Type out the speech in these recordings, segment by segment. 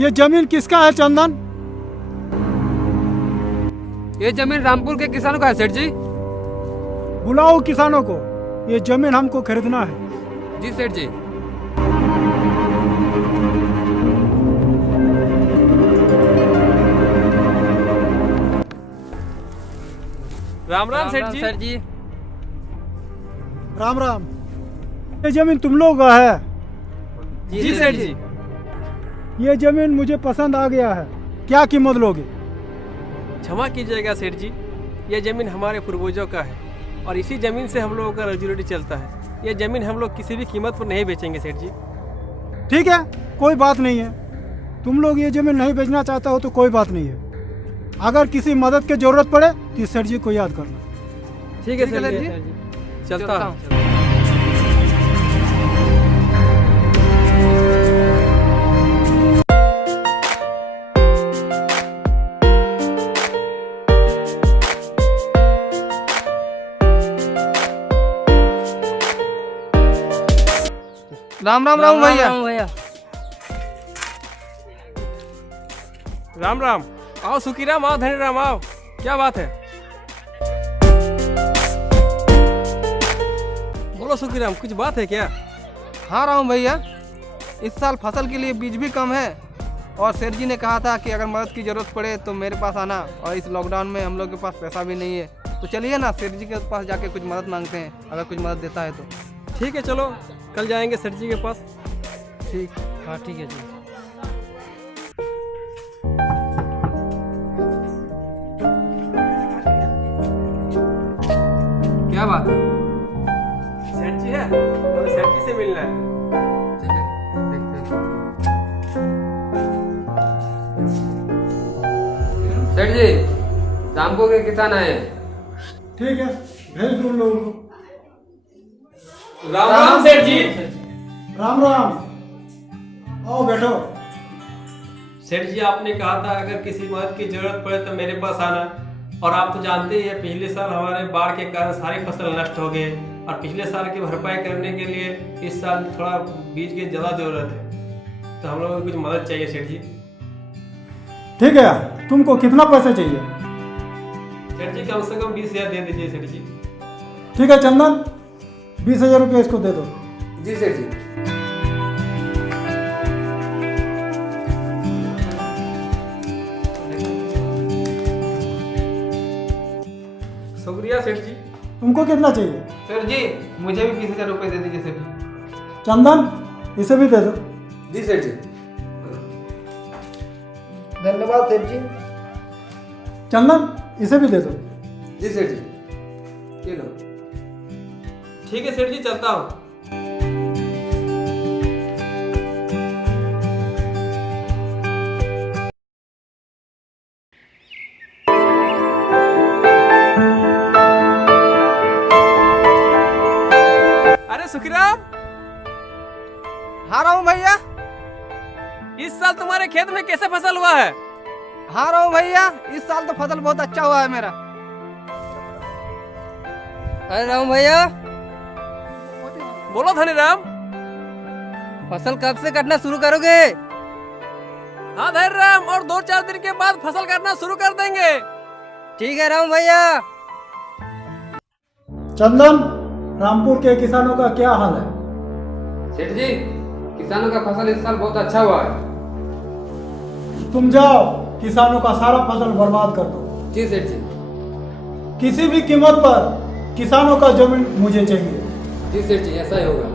ये जमीन किसका है चंदन? ये जमीन रामपुर के किसानों का है सेठ जी। बुलाओ किसानों को, ये जमीन हमको खरीदना है। जी सेठ जी। राम राम सेठ जी। सर जी। राम राम। ये जमीन तुम लोग का है? जी सेठ जी। ये जमीन मुझे पसंद आ गया है, क्या कीमत लोगे? क्षमा कीजिएगा सेठ जी, ये जमीन हमारे पूर्वजों का है और इसी जमीन से हम लोगों का रोजी रोटी चलता है। ये जमीन हम लोग किसी भी कीमत पर नहीं बेचेंगे सेठ जी। ठीक है, कोई बात नहीं है। तुम लोग ये जमीन नहीं बेचना चाहता हो तो कोई बात नहीं है। अगर किसी मदद की जरूरत पड़े तो सेठ जी को याद करना। ठीक है ठीक है सेठ सेठ जी, चलता हूँ। राम राम राम भैया। राम राम। आओ सुखीराम, आओ धनीराम, आओ। क्या बात है? बोलो सुखीराम, कुछ बात है क्या? हाँ राम भैया, इस साल फसल के लिए बीज भी कम है और सेठ जी ने कहा था कि अगर मदद की जरूरत पड़े तो मेरे पास आना, और इस लॉकडाउन में हम लोग के पास पैसा भी नहीं है, तो चलिए ना सेठ जी के पास जाके कुछ मदद मांगते हैं, अगर कुछ मदद देता है तो। ठीक है, चलो कल जाएंगे सेठ जी के पास। ठीक। हाँ ठीक है जी। क्या बात है? सेठ जी है, हमें सेठ जी से मिलना है। ठीक है, देखते हैं। सेठ जी, रामपुर के किसान आए हैं। ठीक है, भेज दो उन लोगों को। राम राम सेठ जी। राम राम, आओ बैठो। सेठ जी, आपने कहा था अगर किसी मदद की जरूरत पड़े तो मेरे पास आना, और आप तो जानते ही हैं पिछले साल हमारे बाढ़ के कारण सारी फसल नष्ट हो गई और पिछले साल की भरपाई करने के लिए इस साल थोड़ा बीज की ज़्यादा जरूरत है, तो हम लोगों को कुछ मदद चाहिए सेठ जी। ठीक है, तुमको कितना पैसा चाहिए? सेठ जी, कम से कम 20,000 दे दीजिए सेठ जी। ठीक है चंदन, 20,000 रुपये इसको दे दो। जी सेठ जी। शुक्रिया सेठ जी। तुमको कितना चाहिए? सर जी, मुझे भी 20,000 रुपये दे दीजिए सेठ जी। चंदन, इसे भी दे दो। जी सेठ जी। धन्यवाद सेठ जी। चंदन, इसे भी दे दो। जी सेठ जी, ये लो। ठीक है सेठ जी, चलता हूँ। अरे सुखीराम, हाँ राम भैया। इस साल तुम्हारे खेत में कैसे फसल हुआ है? हाँ राम भैया, इस साल तो फसल बहुत अच्छा हुआ है मेरा। अरे राम भैया, बोलो धनीराम। फसल कब से कटना शुरू करोगे? हाँ धनीराम, और 2-4 दिन के बाद फसल काटना शुरू कर देंगे। ठीक है राम भैया। चंदन, रामपुर के किसानों का क्या हाल है? सेठ जी, किसानों का फसल इस साल बहुत अच्छा हुआ है। तुम जाओ, किसानों का सारा फसल बर्बाद कर दो। जी सेठ जी। किसी भी कीमत पर किसानों का जमीन मुझे चाहिए। जी सेठ जी, ऐसा ही होगा।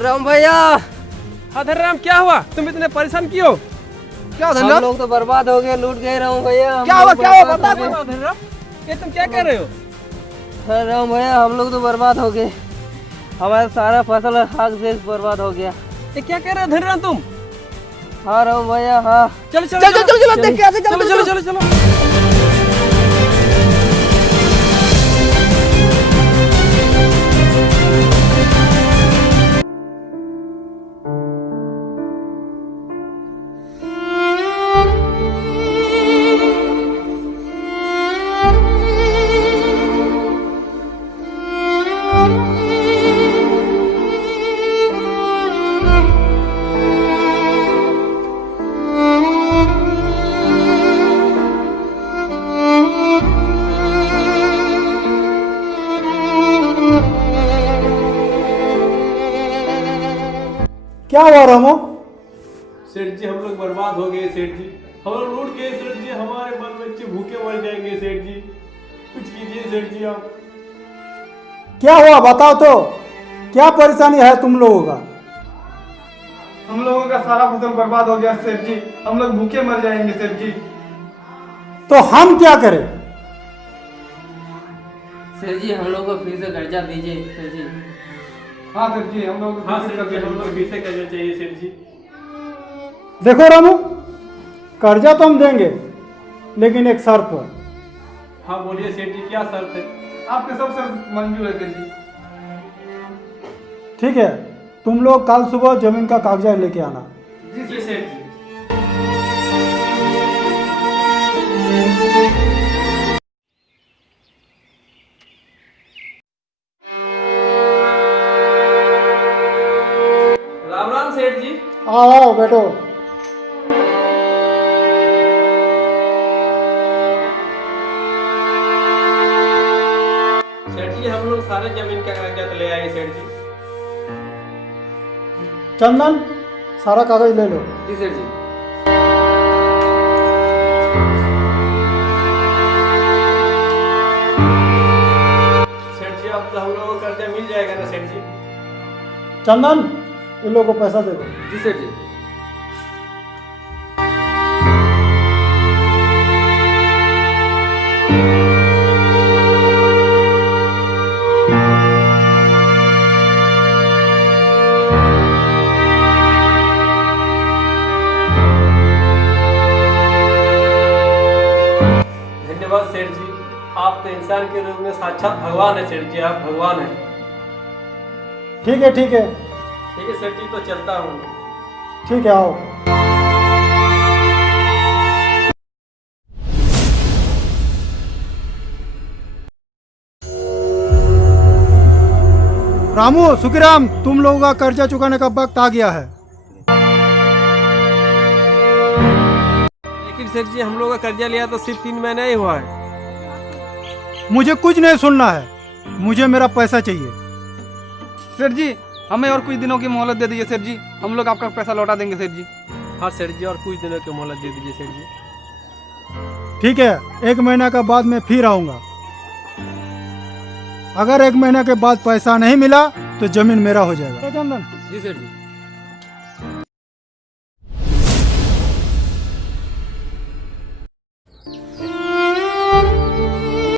राम भैया। हाँ धनराम, क्या हुआ? तुम इतने परेशान क्यों? क्या हम धनराम? लोग तो बर्बाद हो गए, लूट गए राम भैया। क्या हुआ बता। धनराम, ये तुम क्या कर रहे हो? हाँ राम भैया, हम लोग तो बर्बाद हो गए। हमारा सारा फसल और खाक से बर्बाद हो गया। ये क्या कर रहे हो धनराम तुम? हाँ राम भैया, हाँ। चलो चलो चल चल चल चल देख के आते, चलो चलो चलो चलो। क्या हुआ रामू? सेठ जी, हम लोग बर्बाद हो गए सेठ जी। हम लोग लूट गए सेठ जी। हमारे बाल बच्चे भूखे मर जाएंगे सेठ जी। कुछ कीजिए सेठ जी आप। क्या हुआ बताओ तो, क्या परेशानी है तुम लोगों का? हम लोगों का सारा फसल बर्बाद हो गया सेठ जी। हम लोग भूखे मर जाएंगे सेठ जी। तो हम क्या करें? सर जी, हम लोग को फिर से कर्जा दीजिए सर जी। हाँ सेठ जी, हम लोग हाँ सेठ जी, हम लोग फिर से कर्जा चाहिए सेठ जी। देखो रामू, कर्जा तो हम देंगे, लेकिन एक शर्त पर। हाँ बोलिए सेठ जी, क्या शर्त है? आपके सब शर्त मंजूर है सेठ जी। ठीक है, तुम लोग कल सुबह जमीन का कागजात लेके आना। जी सेठ जी। राम राम सेठ जी। आओ बैठो। सेठ जी, हम लोग सारे जमीन का कागजात ले आए सेठ जी। चंदन, सारा कागज ले लो। जी सर जी। सेठ जी, अब तो हम लोगों को कर्जा मिल जाएगा ना सेठ जी? चंदन, इन लोगों को पैसा दे दो। जी सर जी। धन्यवाद सेठ जी। आप तो इंसान के रूप में साक्षात भगवान है सेठ जी। आप भगवान हैं। ठीक है ठीक है ठीक है सेठ जी, तो चलता हूँ। ठीक है, आओ। रामू, सुखीराम, तुम लोगों का कर्जा चुकाने का वक्त आ गया है। लेकिन सेठ जी, हम लोगों का कर्जा लिया तो सिर्फ 3 महीने ही हुआ है। मुझे कुछ नहीं सुनना है, मुझे मेरा पैसा चाहिए। सेठ जी, हमें और कुछ दिनों की मोहलत दे दीजिए सेठ जी। हम लोग आपका पैसा लौटा देंगे सेठ जी। हाँ सेठ जी, और कुछ दिनों की मोहलत दे दीजिए सेठ जी। ठीक है, 1 महीना के बाद मैं फिर आऊंगा। अगर 1 महीने के बाद पैसा नहीं मिला तो जमीन मेरा हो जाएगा। चंदन, जी सर जी।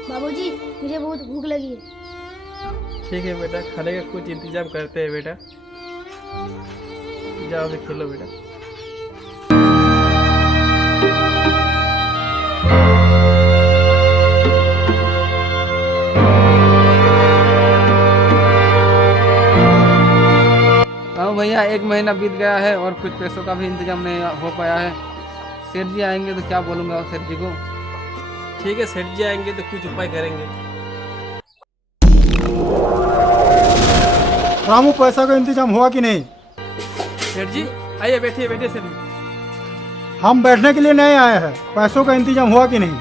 बाबूजी, मुझे बहुत भूख लगी है। ठीक है बेटा, खाने का कुछ इंतजाम करते हैं बेटा। जाओ अभी खेलो बेटा। हाँ भैया, 1 महीना बीत गया है और कुछ पैसों का भी इंतजाम नहीं हो पाया है। सेठ जी आएंगे तो क्या बोलूँगा सेठ जी को। ठीक है, सेठ जी आएंगे तो कुछ उपाय करेंगे। रामू, पैसा का इंतजाम हुआ कि नहीं? सेठ जी आइए, बैठिए बैठिए सेठ जी। हम बैठने के लिए नहीं आए हैं, पैसों का इंतजाम हुआ कि नहीं?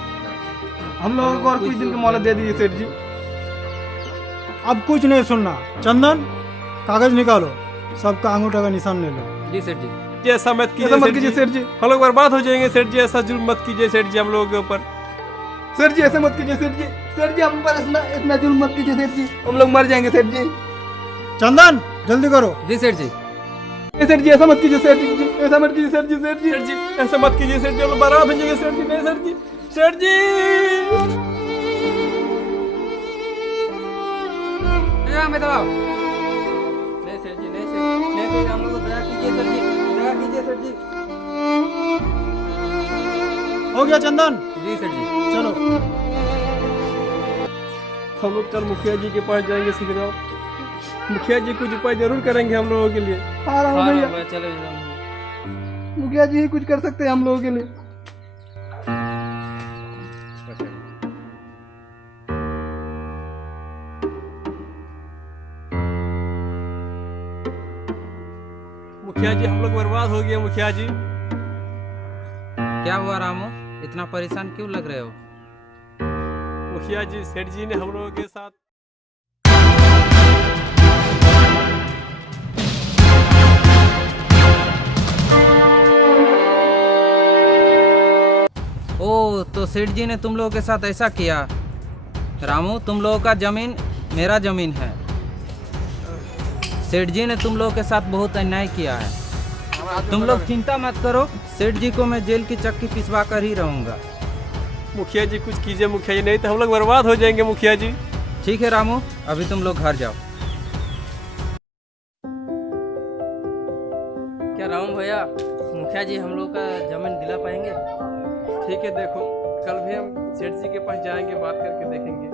हम लोगों को और कुछ दिन की मोहलत दे दीजिए सेठ जी। अब कुछ नहीं सुनना। चंदन, कागज निकालो, सबका अंगूठा का निशान ले लो। जी सर जी। जी ऐसा मत ऐसा मत कीजिए कीजिए सेठ जी। हम लोग बर्बाद हो जाएंगे सेठ जी। ऐसा जुल्म मत कीजिए सेठ जी हम लोगों के ऊपर। सेठ जी ऐसे मत कीजिए सेठ जी। सेठ जी हम पर इतना जुल्म मत कीजिए सेठ जी। हम लोग मर जाएंगे सेठ जी। चंदन, जल्दी करो। जी सेठ जी। सेठ जी ऐसा मत कीजिए सेठ जी, ऐसा मत कीजिए सेठ जी, सेठ जी ऐसा मत कीजिए सेठ जी, बराबर भेजिए सेठ जी, नहीं सेठ जी, सेठ जी। मैं दबाओ नहीं सेठ जी, नहीं सेठ, हम लोग को दया कीजिए सेठ जी, दया कीजिए सेठ जी। हो गया चंदन, जी सेठ जी। चलो। हम लोग कल मुखिया जी के पास जाएंगे सुखराम, मुखिया जी कुछ उपाय जरूर करेंगे हम लोगों के लिए। हाँ राम भैया, चलो मुखिया जी ही कुछ कर सकते हैं हम लोगों के लिए। मुखिया जी हम लोग बर्बाद हो गए। मुखिया जी क्या हुआ रामू, इतना परेशान क्यों लग रहे हो? मुखिया जी सेठ जी ने हम लोगों के साथ ओ, तो सेठ जी ने तुम लोगों के साथ ऐसा किया। रामू, तुम लोगों का जमीन मेरा जमीन है। सेठ जी ने तुम लोगों के साथ बहुत अन्याय किया है। तुम लोग चिंता मत करो, सेठ जी को मैं जेल की चक्की पिसवा कर ही रहूंगा। मुखिया जी कुछ कीजिए मुखिया जी, नहीं तो हम लोग बर्बाद हो जाएंगे मुखिया जी। ठीक है रामू, अभी तुम लोग घर जाओ। क्या राम भैया, मुखिया जी हम लोग का जमीन दिला पाएंगे? ठीक है, देखो कल भी हम सेठ जी के पास जाएंगे, बात करके देखेंगे।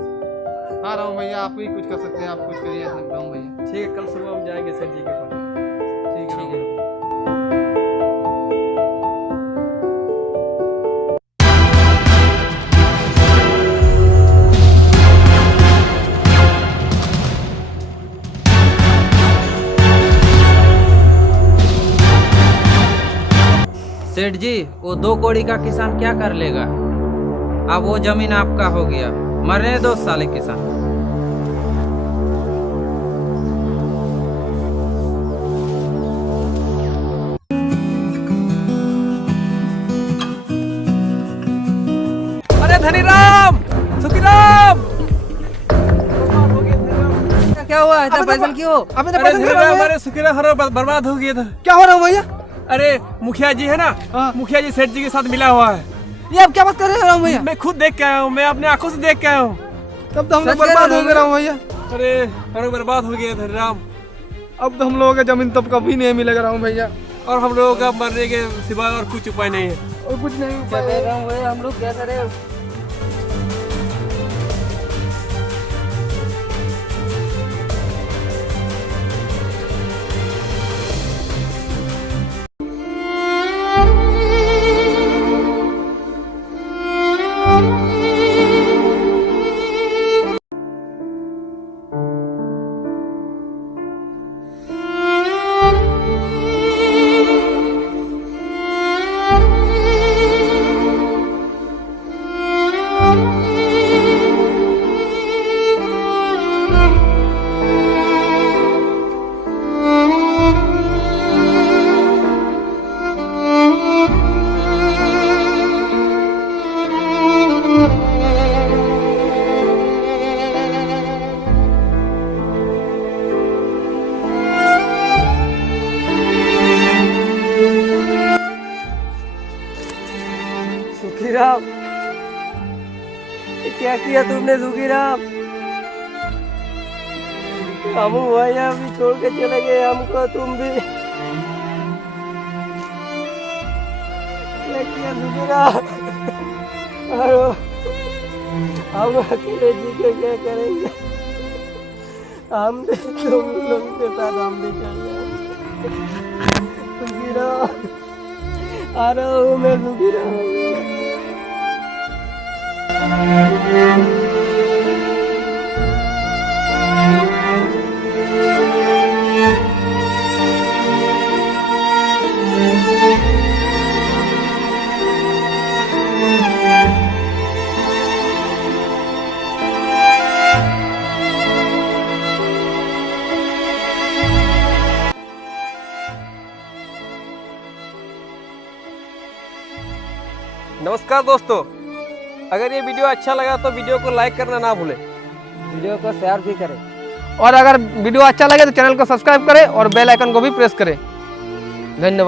हाँ रामू भैया, आप ही कुछ कर सकते हैं, आप कुछ करिए रामू भैया। ठीक है, कल सुबह हम जाएंगे सेठ जी के पास। ठीक है। सेठ जी, वो 2 कौड़ी का किसान क्या कर लेगा? अब वो जमीन आपका हो गया, मरने दो साले किसान। अरे धनीराम, सुखीराम, क्या हुआ, इतना परेशान क्यों? हमारे सुखीराम बर्बाद हो गए था। क्या हो रहा है भैया? अरे मुखिया जी है ना, मुखिया जी सेठ जी के साथ मिला हुआ है। ये आप क्या बात कर रहे हो राम भैया? मैं खुद देख के आया हूँ, मैं अपने आंखों से देख के आया हूँ। तब तो हम लोग बर्बाद हो गए राम भैया। अरे हम लोग बर्बाद हो गए धनीराम। अब तो हम लोगों का जमीन तब कभी नहीं मिलेगा राम भैया, और हम लोगों का मरने के सिवाय और कुछ उपाय नहीं है। और कुछ नहीं। क्या कह रहा हूँ भैया, हम लोग क्या करें? सुखीराम, क्या किया तुमने सुखीराम? हम भैया भी छोड़ के चले गए हमको, तुम भी क्या किया सुखीराम? अरे हम अकेले जी के क्या करेंगे? हम भी तुम लोग के साथ हम भी चल जाएंगे सुखीराम। आ रहा हूँ मैं सुखीराम। नमस्कार दोस्तों, अगर ये वीडियो अच्छा लगा तो वीडियो को लाइक करना ना भूलें। वीडियो को शेयर भी करें। और अगर वीडियो अच्छा लगे तो चैनल को सब्सक्राइब करें और बेल आइकन को भी प्रेस करें। धन्यवाद।